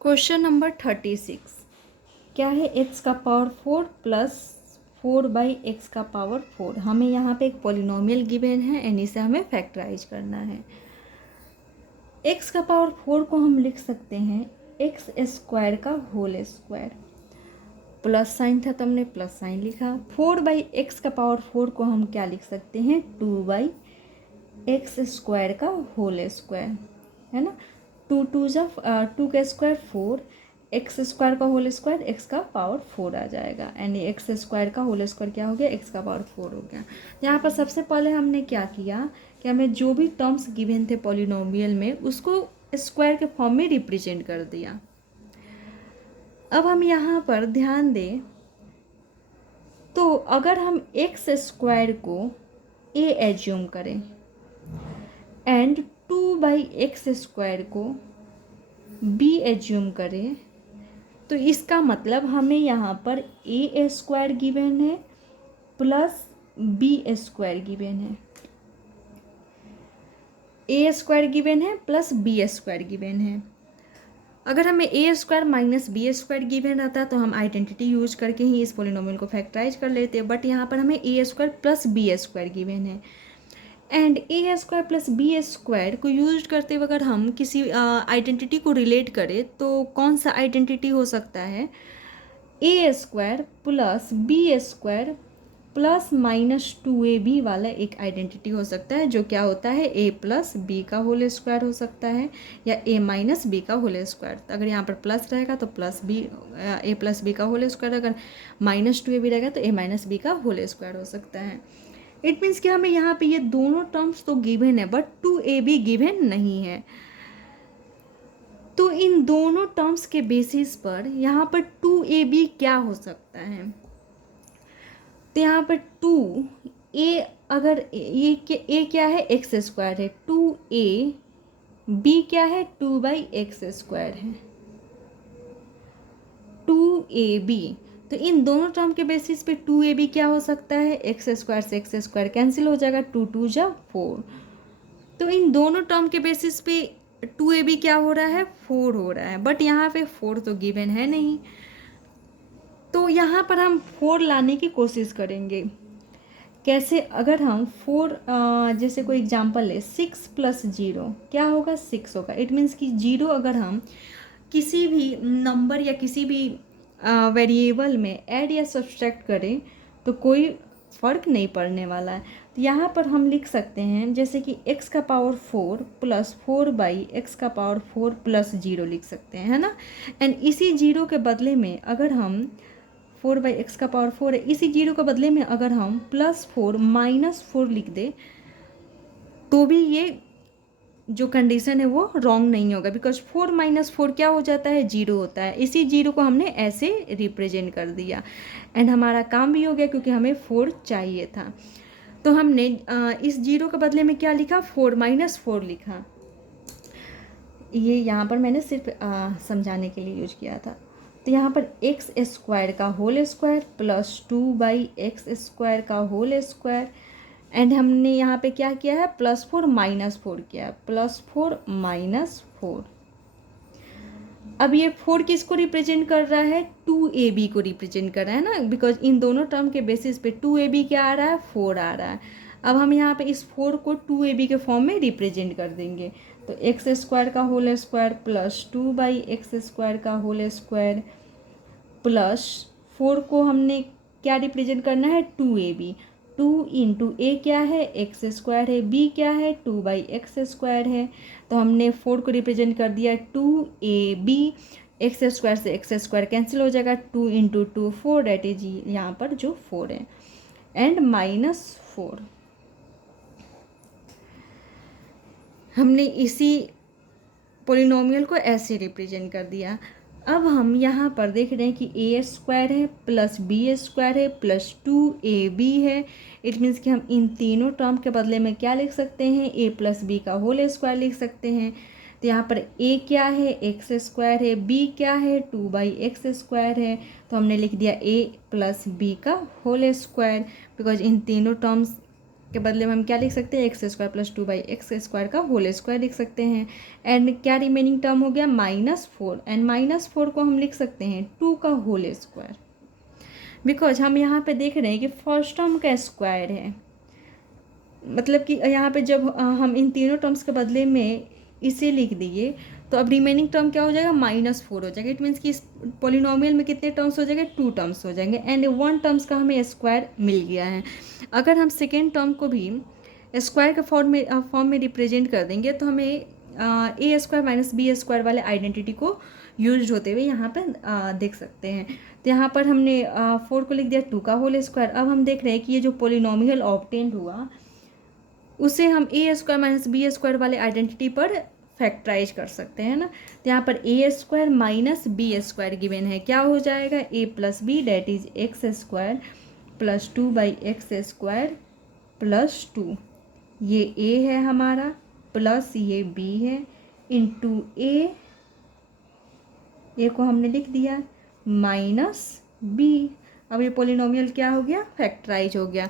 Question number 36 क्या है x का पावर 4 प्लस 4/x⁴। हमें यहाँ पे एक पॉलिनोमियल गिवन है एंड इसे हमें फैक्टराइज करना है। x का पावर 4 को हम लिख सकते हैं x² का होल स्क्वायर, प्लस साइन था तो हमने प्लस साइन लिखा। 4/x⁴ को हम क्या लिख सकते हैं 2/x² का होल स्क्वायर, है ना। 2 का स्क्वायर 4, x² का होल स्क्वायर x का पावर 4 आ जाएगा एंड x² का होल स्क्वायर क्या हो गया x का पावर 4 हो गया। यहाँ पर सबसे पहले हमने क्या किया कि हमें जो भी टर्म्स गिवन थे पॉलिनोमियल में उसको स्क्वायर के फॉर्म में रिप्रेजेंट कर दिया। अब हम यहाँ पर ध्यान दें तो अगर हम x² को a एज्यूम करें एंड 2/x² को b एज्यूम करें तो इसका मतलब हमें यहाँ पर a² गिवन है प्लस b² गिवन है, a² गिवन है प्लस b² गिवन है। अगर हमें a² माइनस b² गिवन रहता तो हम आइडेंटिटी यूज करके ही इस पॉलिनोमियल को फैक्टराइज कर लेते, बट यहाँ पर हमें a² प्लस b² गिवन है एंड a² प्लस b² को यूज करते हुए अगर हम किसी आइडेंटिटी को रिलेट करें तो कौन सा आइडेंटिटी हो सकता है a² plus b² plus -2ab वाला एक आइडेंटिटी हो सकता है जो क्या होता है a प्लस बी का होल स्क्वायर हो सकता है या a माइनस बी का होल स्क्वायर। तो अगर यहाँ पर प्लस रहेगा तो plus B a plus B का होल स्क्वायर, अगर -2ab रहेगा तो a माइनस बी का होल स्क्वायर हो सकता है। इट मीन्स कि हमें यहाँ पे ये दोनों टर्म्स तो गिवन है बट 2ab गिवन नहीं है। तो इन दोनों टर्म्स के बेसिस पर यहाँ पर 2ab क्या हो सकता है, तो यहाँ पर 2a अगर ये क्या है x² है, 2a b क्या है 2/x² है 2ab। तो इन दोनों टर्म के बेसिस पे 2ab क्या हो सकता है x² से x² कैंसिल हो जाएगा, 2 2 जा 4। तो इन दोनों टर्म के बेसिस पे 2ab क्या हो रहा है 4 हो रहा है, बट यहाँ पे 4 तो गिवन है नहीं। तो यहाँ पर हम 4 लाने की कोशिश करेंगे। कैसे, अगर हम 4 जैसे कोई एग्जांपल ले 6 प्लस 0 क्या होगा 6 होगा। इट मीन्स कि 0 अगर हम किसी भी नंबर या किसी भी वेरिएबल में ऐड या सब्सट्रैक्ट करें तो कोई फ़र्क नहीं पड़ने वाला है। तो यहाँ पर हम लिख सकते हैं जैसे कि x का पावर 4 प्लस 4/x⁴ प्लस 0 लिख सकते हैं, है ना। एंड इसी 0 के बदले में अगर हम 4/x⁴ है, इसी 0 के बदले में अगर हम +4 -4 लिख दें तो भी ये जो कंडीशन है वो रॉन्ग नहीं होगा, बिकॉज 4 - 4 क्या हो जाता है 0 होता है। इसी 0 को हमने ऐसे रिप्रेजेंट कर दिया एंड हमारा काम भी हो गया क्योंकि हमें 4 चाहिए था। तो हमने इस 0 के बदले में क्या लिखा 4 - 4 लिखा। ये यहाँ पर मैंने सिर्फ समझाने के लिए यूज किया था। तो यहाँ पर x² का होल स्क्वायर प्लस 2/x² का होल स्क्वायर एंड हमने यहाँ पे क्या किया है +4 -4 किया है, +4 -4। अब ये 4 किसको रिप्रेजेंट कर रहा है 2ab को रिप्रेजेंट कर रहा है ना, बिकॉज इन दोनों टर्म के बेसिस पे 2ab क्या आ रहा है 4 आ रहा है। अब हम यहाँ पे इस 4 को 2ab के फॉर्म में रिप्रेजेंट कर देंगे। तो x² का होल स्क्वायर प्लस 2/x² का होल स्क्वायर प्लस 4 को हमने क्या रिप्रेजेंट करना है 2ab। 2 × a क्या है x² है, b क्या है 2/x² है। तो हमने 4 को रिप्रेजेंट कर दिया 2ab, x² से x² कैंसिल हो जाएगा, 2 × 2 4 डेट इज यहाँ पर जो 4 है एंड -4। हमने इसी पॉलिनोमियल को ऐसे रिप्रेजेंट कर दिया। अब हम यहाँ पर देख रहे हैं कि a² है प्लस b² है प्लस 2ab है। इट मीन्स कि हम इन तीनों टर्म के बदले में क्या लिख सकते हैं a प्लस बी का होल स्क्वायर लिख सकते हैं। तो यहाँ पर a क्या है x² है, b क्या है 2/x² है। तो हमने लिख दिया a प्लस बी का होल स्क्वायर, बिकॉज इन तीनों टर्म्स के बदले में हम क्या लिख सकते हैं, एक्स स्क्वायर प्लस 2/x² का होल स्क्वायर लिख सकते हैं। एंड क्या रिमेनिंग टर्म हो गया, -4, एंड -4 को हम लिख सकते हैं 2 का होल स्क्वायर, बिकॉज हम यहाँ पे देख रहे हैं कि फर्स्ट टर्म का स्क्वायर है, मतलब कि यहाँ पे जब हम इन तीनों टर्म्स के बदले में इसे लिख दिए तो अब रिमेनिंग टर्म क्या हो जाएगा, -4 हो जाएगा। इट मीन्स कि इस पॉलिनोमियल में कितने टर्म्स हो जाएंगे, 2 टर्म्स हो जाएंगे, एंड 1 टर्म्स का हमें स्क्वायर मिल गया है। अगर हम सेकेंड टर्म को भी स्क्वायर के फॉर्म में रिप्रेजेंट कर देंगे तो हमें a² - b² वाले आइडेंटिटी को यूज होते हुए यहाँ पे देख सकते हैं। तो यहाँ पर हमने 4 को लिख दिया 2 का होल स्क्वायर। अब हम देख रहे हैं कि ये जो पॉलिनोमियल ऑब्टेन्ड हुआ उसे हम a² - b² वाले आइडेंटिटी पर फैक्टराइज कर सकते हैं ना। तो यहाँ पर a² - b² गिवन है, क्या हो जाएगा, a + b date is x² + 2/x² + 2, ये a है हमारा, प्लस ये b है, इंटू a को हमने लिख दिया -b। अब ये पोलिनोमियल क्या हो गया, फैक्टराइज हो गया।